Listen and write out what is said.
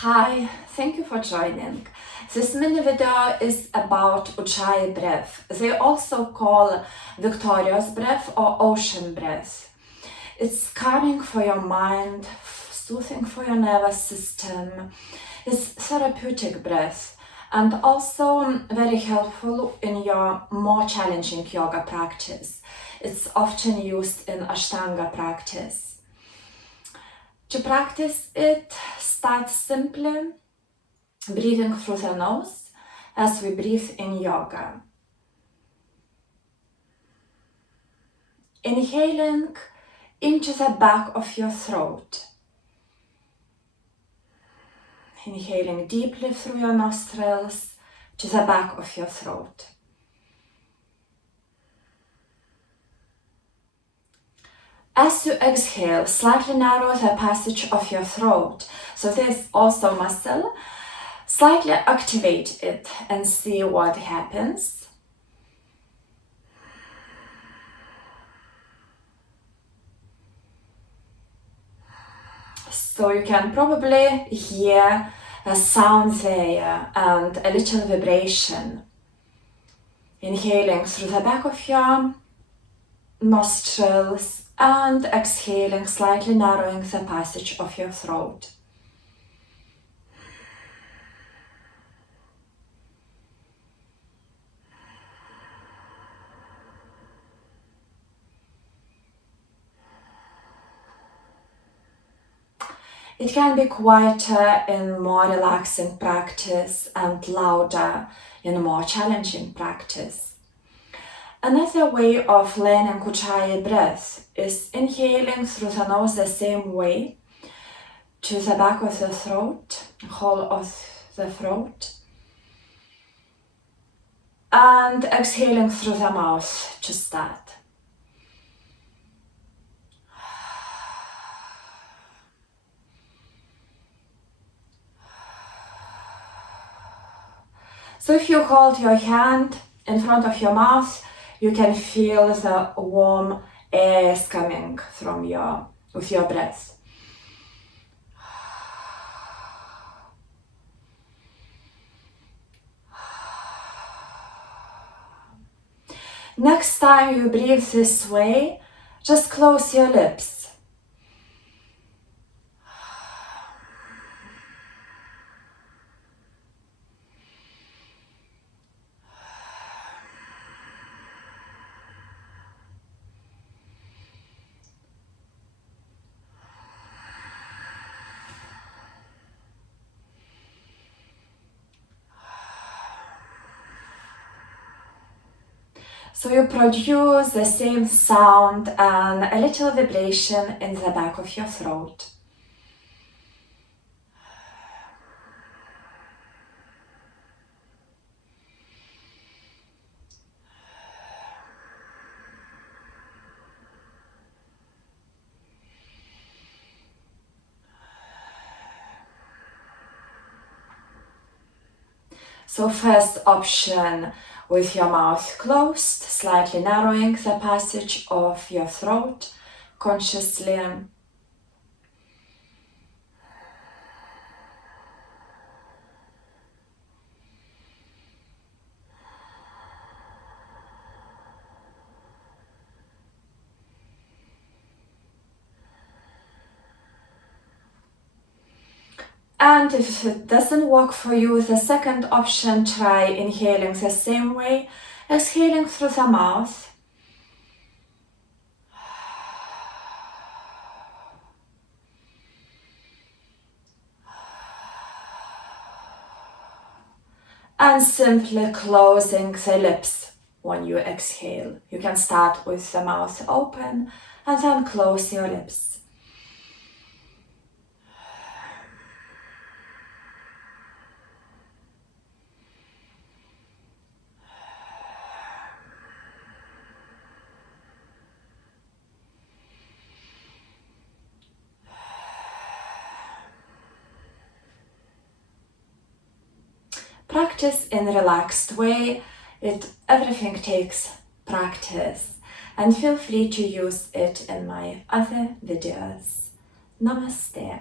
Hi, thank you for joining. This mini video is about Ujjayi Breath. They also call Victoria's Breath or Ocean Breath. It's calming for your mind, soothing for your nervous system. It's therapeutic breath and also very helpful in your more challenging yoga practice. It's often used in Ashtanga practice. To practice it, start simply breathing through the nose as we breathe in yoga. Inhaling into the back of your throat. Inhaling deeply through your nostrils to the back of your throat. As you exhale, slightly narrow the passage of your throat. So there's also muscle. Slightly activate it and see what happens. So you can probably hear a sound there and a little vibration. Inhaling through the back of your nostrils and exhaling, slightly narrowing the passage of your throat. It can be quieter in more relaxing practice and louder in more challenging practice. Another way of learning Ujjayi breath is inhaling through the nose the same way to the back of the throat, whole of the throat, and exhaling through the mouth to start. So if you hold your hand in front of your mouth, you can feel the warm air is coming with your breath. Next time you breathe this way, just close your lips. So you produce the same sound and a little vibration in the back of your throat. So first option, with your mouth closed, slightly narrowing the passage of your throat consciously. And if it doesn't work for you, the second option, try inhaling the same way, exhaling through the mouth. And simply closing the lips when you exhale. You can start with the mouth open and then close your lips. Practice in a relaxed way. Everything takes practice, and feel free to use it in my other videos. Namaste.